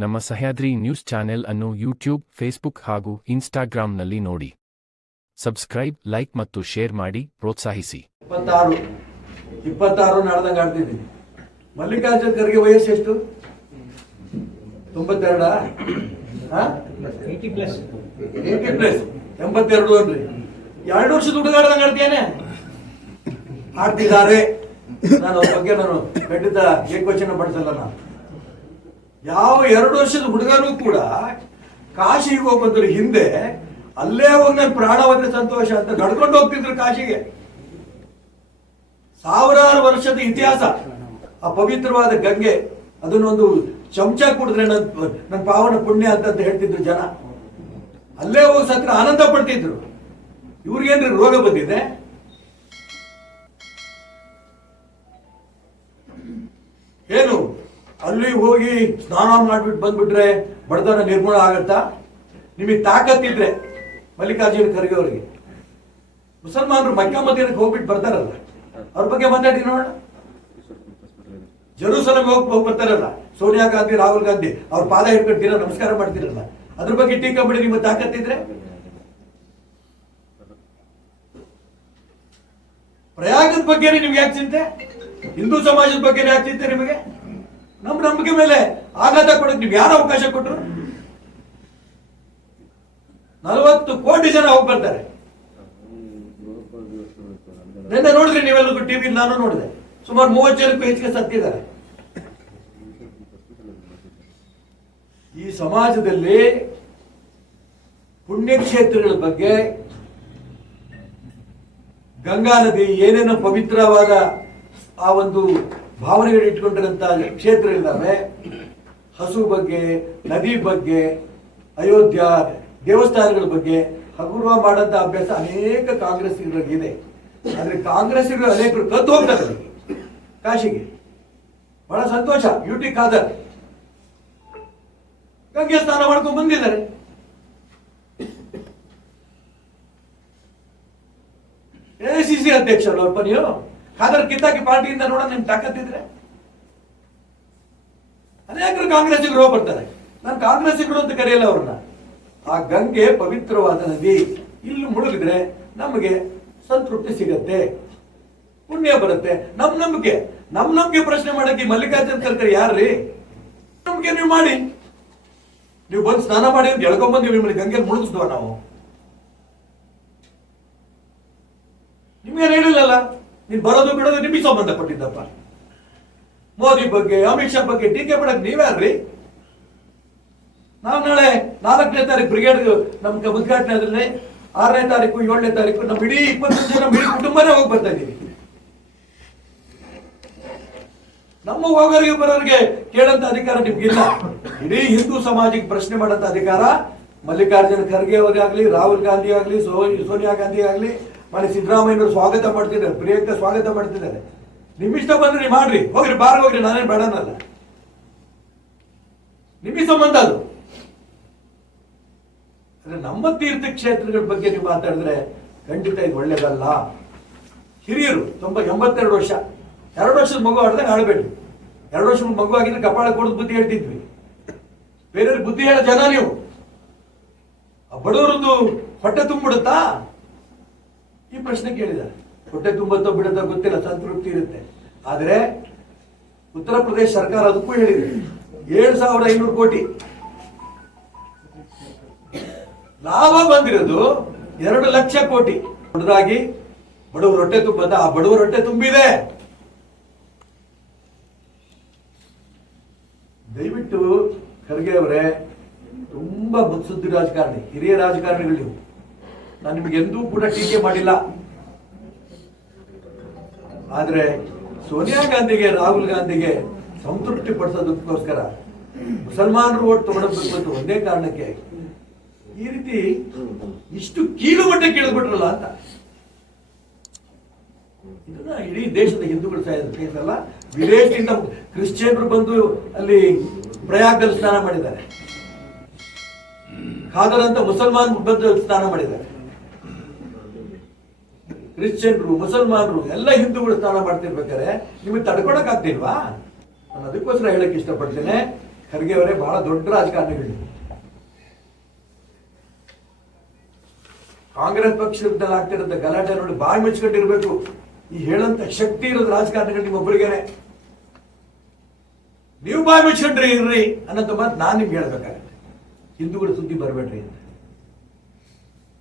ನಮ್ಮ Sahyadri news channel ಅನ್ನು YouTube Facebook ಹಾಗೂ ಇನ್ಸ್ಟಾಗ್ರಾಂನಲ್ಲಿ ನೋಡಿ. ಸಬ್ಸ್ಕ್ರೈಬ್ ಲೈಕ್ ಮತ್ತು ಶೇರ್ ಮಾಡಿ ಪ್ರೋತ್ಸಾಹಿಸಿ. ಇಪ್ಪತ್ತಾರು ಇಪ್ಪತ್ತಾರು ನಡೆದಂಗೆ ಆಡ್ತಿದ್ದೀನಿ. ಮಲ್ಲಿಕಾರ್ಜುನ್ ಖರ್ಗೆ ವಯಸ್ಸು ಎಷ್ಟು? ತೊಂಬತ್ತೆರಡ? ಎಂಬತ್ತೆರಡು ಅನ್ರಿ ಎರಡು ವರ್ಷದ ಹುಡುಗಾಡ್ದಂಗೆ ಆಡ್ತೇನೆ ಆಡ್ತಿದ್ದಾರೆ. ನಾನು ಅವ್ರ ಬಗ್ಗೆ ನಾನು ಖಂಡಿತ ಏಕವಚನ ಪಡಿಸಲ್ಲ ನಾನು. ಯಾವ ಎರಡು ವರ್ಷದ ಹುಡುಗನೂ ಕೂಡ ಕಾಶಿಗೆ ಹೋಗಿ ಬಂದ್ರು ಹಿಂದೆ ಅಲ್ಲೇ ಒಮ್ಮೆ ಪ್ರಾಣವನ್ನೇ ಸಂತೋಷ ಅಂತ ನಡ್ಕೊಂಡು ಹೋಗ್ತಿದ್ರು ಕಾಶಿಗೆ. ಸಾವಿರಾರು ವರ್ಷದ ಇತಿಹಾಸ, ಆ ಪವಿತ್ರವಾದ ಗಂಗೆ ಅದನ್ನೊಂದು ಚಮಚ ಕುಡಿದ್ರೆ ನನ್ ನನ್ನ ಪಾವನ ಪುಣ್ಯ ಅಂತ ಹೇಳ್ತಿದ್ರು ಜನ. ಅಲ್ಲೇ ಹೋಗಿ ಸತ್ರ ಆನಂದ ಪಡ್ತಿದ್ರು. ಇವ್ರಿಗೇನ್ರಿ ರೋಗ ಬಂದಿದೆ? ಏನು? ಅಲ್ಲಿ ಹೋಗಿ ಸ್ನಾನ ಮಾಡ್ಬಿಟ್ಟು ಬಂದ್ಬಿಟ್ರೆ ಬಡತನ ನಿರ್ಮೂಲ ಆಗತ್ತಾ? ನಿಮಗೆ ತಾಕತ್ತಿದ್ರೆ ಮಲ್ಲಿಕಾರ್ಜುನ ಖರ್ಗೆ ಅವರಿಗೆ. ಮುಸಲ್ಮಾನರು ಮಕ್ಕ ಮದೀನಕ್ಕೆ ಹೋಗ್ಬಿಟ್ಟು ಬರ್ತಾರಲ್ಲ. ಅವ್ರ ಬಗ್ಗೆ ಮಾತಾಡಿ ನೋಡೋಣ. ಜೆರೂಸಲಂ ಹೋಗಿ ಬರ್ತಾರಲ್ಲ. ಸೋನಿಯಾ ಗಾಂಧಿ, ರಾಹುಲ್ ಗಾಂಧಿ, ಅವ್ರ ಪಾದ ಹಿಡ್ಕೊಳ್ತೀರ ನಮಸ್ಕಾರ ಮಾಡ್ತಿರಲ್ಲ. ಅದ್ರ ಬಗ್ಗೆ ಟೀಕಾ ಬಿಡಿ, ನಿಮಗೆ ತಾಕತ್ತಿದ್ರೆ ಪ್ರಯಾಗದ ಬಗ್ಗೆ ನಿಮ್ಗೆ ಯಾಕೆ ಚಿಂತೆ? ಹಿಂದೂ ಸಮಾಜದ ಬಗ್ಗೆ ಯಾಕೆ ಚಿಂತೆ ನಿಮಗೆ? ನಮ್ಮ ನಂಬಿಕೆ ಮೇಲೆ ಆಘಾತ ಕೊಡಕ್ ನೀವು ಯಾರು ಅವಕಾಶ ಕೊಟ್ಟರು ನಲವತ್ತು ಕೋಟಿ ಜನ ಹೋಗಿ ಬರ್ತಾರೆ. ನಿನ್ನೆ ನೋಡಿದ್ರಿ ನೀವೆಲ್ಲರೂ ಟಿವಿ ನಾನು ನೋಡಿದೆ. ಸುಮಾರು ಮೂವತ್ತು ಜನಕ್ಕೂ ಹೆಚ್ಚಿಗೆ ಸತ್ತಿದ್ದಾರೆ. ಈ ಸಮಾಜದಲ್ಲಿ ಪುಣ್ಯಕ್ಷೇತ್ರಗಳ ಬಗ್ಗೆ ಗಂಗಾ ನದಿ ಏನೇನೋ ಪವಿತ್ರವಾದ ಆ ಒಂದು ಭಾವನೆಗಳು ಇಟ್ಕೊಂಡಿರಂಥ ಕ್ಷೇತ್ರ ಇದ್ದಾವೆ ಹಸು ಬಗ್ಗೆ, ನದಿ ಬಗ್ಗೆ, ಅಯೋಧ್ಯ ದೇವಸ್ಥಾನಗಳ ಬಗ್ಗೆ ಹಗುರ್ವ ಮಾಡಂತ ಅಭ್ಯಾಸ ಅನೇಕ ಕಾಂಗ್ರೆಸ್ ಇದೆ. ಆದ್ರೆ ಕಾಂಗ್ರೆಸ್ಸಿಗರು ಅನೇಕರು ಕದ್ದು ಹೋಗ್ತಾರೆ ಕಾಶಿಗೆ. ಬಹಳ ಸಂತೋಷ. U T Khader. ಗಂಗೆ ಸ್ನಾನ ಮಾಡ್ಕೊಂಡು ಬಂದಿದ್ದಾರೆ. ಎ ಸಿ ಸಿ ಅಧ್ಯಕ್ಷರು ಅಲ್ಪ ನೀವು ಖಾದರ್ ಕಿತ್ತಾಕಿ ಪಾರ್ಟಿಯಿಂದ ನೋಡ ನಿಮ್ ತಾಕತ್ತಿದ್ರೆ ಅನೇಕರು ಕಾಂಗ್ರೆಸ್ಸಿಗರು ಬರ್ತಾರೆ ನಾನು ಕಾಂಗ್ರೆಸ್ಸಿಗರು ಅಂತ ಕರೆಯಲ್ಲ ಅವ್ರನ್ನ. ಆ ಗಂಗೆ ಪವಿತ್ರವಾದ ನದಿ ಇಲ್ಲಿ ಮುಳುಗಿದ್ರೆ ನಮಗೆ ಸಂತೃಪ್ತಿ ಸಿಗತ್ತೆ, ಪುಣ್ಯ ಬರುತ್ತೆ. ನಮ್ ನಂಬಿಕೆ. ನಮ್ ನಂಬಿಕೆ ಪ್ರಶ್ನೆ ಮಾಡಕ್ಕೆ ಮಲ್ಲಿಕಾರ್ಜುನ್ ಖರ್ಗೆ ಯಾರ್ರಿ? ನಂಬಿಕೆ ನೀವು ಮಾಡಿ. ನೀವು ಬಂದು ಸ್ನಾನ ಮಾಡಿ ಅಂತ ಎಳ್ಕೊಂಬಂದು ನಿಮ್ಮಲ್ಲಿ ಗಂಗೆ ಮುಳುಗಿಸ್ದವ ನಾವು. ನಿಮ್ಗೇನು ನೀನ್ ಬರೋದು ಬಿಡೋದು ನಿಮಗೆ ಸಂಬಂಧಪಟ್ಟಿದ್ದಪ್ಪ. ಮೋದಿ ಬಗ್ಗೆ, ಅಮಿತ್ ಶಾ ಬಗ್ಗೆ ಟೀಕೆ ಮಾಡಕ್ ನೀವ್ಯಾರ್ರಿ? ನಾವು ನಾಳೆ ನಾಲ್ಕನೇ ತಾರೀಕು ಬ್ರಿಗೇಡ್ ನಮ್ಗೆ ಉದ್ಘಾಟನೆ ಆದ್ರೆ ಆರನೇ ತಾರೀಕು ಏಳನೇ ತಾರೀಕು ನಮ್ಮ ಇಡೀ ಇಪ್ಪತ್ತು ಜನ ಇಡೀ ಕುಟುಂಬನೇ ಹೋಗಿ ಬರ್ತಾ ಇದ್ದೀವಿ ನಮ್ಮ ಹೋಗೋರಿಗೆ ಬರೋರಿಗೆ ಕೇಳಂತ ಅಧಿಕಾರ ನಿಮ್ಗಿಲ್ಲ ಇಡೀ ಹಿಂದೂ ಸಮಾಜಕ್ಕೆ ಪ್ರಶ್ನೆ ಮಾಡಂತ ಅಧಿಕಾರ ಮಲ್ಲಿಕಾರ್ಜುನ ಖರ್ಗೆ ಅವರಿಗಾಗ್ಲಿ, ರಾಹುಲ್ ಗಾಂಧಿ ಆಗ್ಲಿ ಸೋನಿಯಾ ಗಾಂಧಿ ಆಗ್ಲಿ ಮನೆ ಸಿದ್ದರಾಮಯ್ಯನವರು ಸ್ವಾಗತ ಮಾಡ್ತಿದ್ದಾರೆ, ಪ್ರಿಯಾಂಕ ಸ್ವಾಗತ ಮಾಡ್ತಿದ್ದಾರೆ. ನಿಮ್ಮಿಷ್ಟ ಬಂದ್ರೆ ಮಾಡ್ರಿ. ಹೋಗ್ರಿ ಬಾರ್ ಹೋಗ್ರಿ, ನಾನೇನು ಬೇಡನಲ್ಲ. ನಿಮಗೆ ಸಂಬಂಧ ಅದು. ಅಂದ್ರೆ ನಮ್ಮ ತೀರ್ಥ ಕ್ಷೇತ್ರಗಳ ಬಗ್ಗೆ ನೀವು ಮಾತಾಡಿದ್ರೆ ಖಂಡಿತ ಇದು ಒಳ್ಳೇದಲ್ಲ. ಹಿರಿಯರು, ತುಂಬ ಎಂಬತ್ತೆರಡು ವರ್ಷ. ಎರಡು ವರ್ಷದ ಮಗು ಆಡ್ದಂಗೆ ಆಡಬೇಡಿ ಎರಡು ವರ್ಷದ ಮಗು ಆಗಿದ್ರೆ ಕಪಾಳ ಕೊಡೋದು ಬುದ್ಧಿ ಹೇಳ್ತಿದ್ವಿ. ಬೇರೆಯವ್ರಿಗೆ ಬುದ್ಧಿ ಹೇಳೋ ಜನ ನೀವು. ಆ ಬಡವರದ್ದು ಹೊಟ್ಟೆ ತುಂಬಿಡುತ್ತಾ? ಈ ಪ್ರಶ್ನೆ ಕೇಳಿದ್ದಾರೆ ಹೊಟ್ಟೆ ತುಂಬತ್ತೋ ಬಿಡುತ್ತೋ ಗೊತ್ತಿಲ್ಲ, ಸಂತೃಪ್ತಿ ಇರುತ್ತೆ. ಆದರೆ ಉತ್ತರ ಪ್ರದೇಶ ಸರ್ಕಾರ ಅದಕ್ಕೂ ಹೇಳಿದೆ. ಏಳು ಸಾವಿರದ ಐನೂರು ಕೋಟಿ. ಲಾಭ ಬಂದಿರೋದು ಎರಡು ಲಕ್ಷ ಕೋಟಿ. ದೊಡ್ಡದಾಗಿ ಬಡವರು ಹೊಟ್ಟೆ ತುಂಬದ ಆ ಬಡವರ ಹೊಟ್ಟೆ ತುಂಬಿದೆ. ದಯವಿಟ್ಟು ಖರ್ಗೆ ಅವರೇ, ತುಂಬಾ ಮುತ್ಸುದ್ದಿ ರಾಜಕಾರಣಿ, ಹಿರಿಯ ರಾಜಕಾರಣಿಗಳು ನಾನು ನಿಮಗೆ ಎಂದೂ ಕೂಡ ಟೀಕೆ ಮಾಡಿಲ್ಲ. ಆದ್ರೆ ಸೋನಿಯಾ ಗಾಂಧಿಗೆ, ರಾಹುಲ್ ಗಾಂಧಿಗೆ ಸಂತೃಪ್ತಿ ಪಡಿಸೋದಕ್ಕೋಸ್ಕರ ಮುಸಲ್ಮಾನರು ಓಟ್ ತಗೊಳ್ಬೇಕು ಒಂದೇ ಕಾರಣಕ್ಕೆ ಈ ರೀತಿ ಇಷ್ಟು ಕೀಳು ಮಟ್ಟಕ್ಕೆ ಕೇಳಿಬಿಟ್ರಲ್ಲ ಅಂತ. ಇದನ್ನ ಇಡೀ ದೇಶದ ಹಿಂದೂಗಳು ಸಹಿತಲ್ಲ ವಿದೇಶದಿಂದ ಕ್ರಿಶ್ಚಿಯನ್ರು ಬಂದು ಅಲ್ಲಿ ಪ್ರಯಾಗದಲ್ಲಿ ಸ್ನಾನ ಮಾಡಿದ್ದಾರೆ. ಖಾದರ್ ಅಂತ ಮುಸಲ್ಮಾನ್ ಬಂದು ಸ್ನಾನ ಮಾಡಿದ್ದಾರೆ. ಕ್ರಿಶ್ಚಿಯನ್ರು, ಮುಸಲ್ಮಾನರು ಎಲ್ಲ ಹಿಂದೂಗಳು ಸ್ನಾನ ಮಾಡ್ತಿರ್ಬೇಕಾದ್ರೆ ನಿಮಗೆ ತಡ್ಕೊಳಕ್ ಆಗ್ತಿಲ್ವಾ? ನಾನು ಅದಕ್ಕೋಸ್ಕರ ಹೇಳಕ್ ಇಷ್ಟಪಡ್ತೇನೆ. ಖರ್ಗೆ ಅವರೇ ಬಹಳ ದೊಡ್ಡ ರಾಜಕಾರಣಿಗಳು. ಕಾಂಗ್ರೆಸ್ ಪಕ್ಷದಲ್ಲಿ ಆಗ್ತಿರೋಂಥ ಗಲಾಟೆ ನೋಡಿ ಬಾಯಿ ಮುಚ್ಕೊಂಡಿರ್ಬೇಕು ಈ ಹೇಳಂತ ಶಕ್ತಿ ಇರೋದು ರಾಜಕಾರಣಿಗಳು ನಿಮ್ಮೊಬ್ಬರಿಗೇನೆ. ನೀವು ಬಾಯಿ ಮುಚ್ಕೊಂಡ್ರಿ ಇರ್ರಿ ಅನ್ನೋಂಥ ಮಾತು ನಾನು ನಿಮ್ಗೆ ಹೇಳ್ಬೇಕಾಗತ್ತೆ. ಹಿಂದೂಗಳ ಸುದ್ದಿ ಬರಬೇಡ್ರಿ ಅಂತ.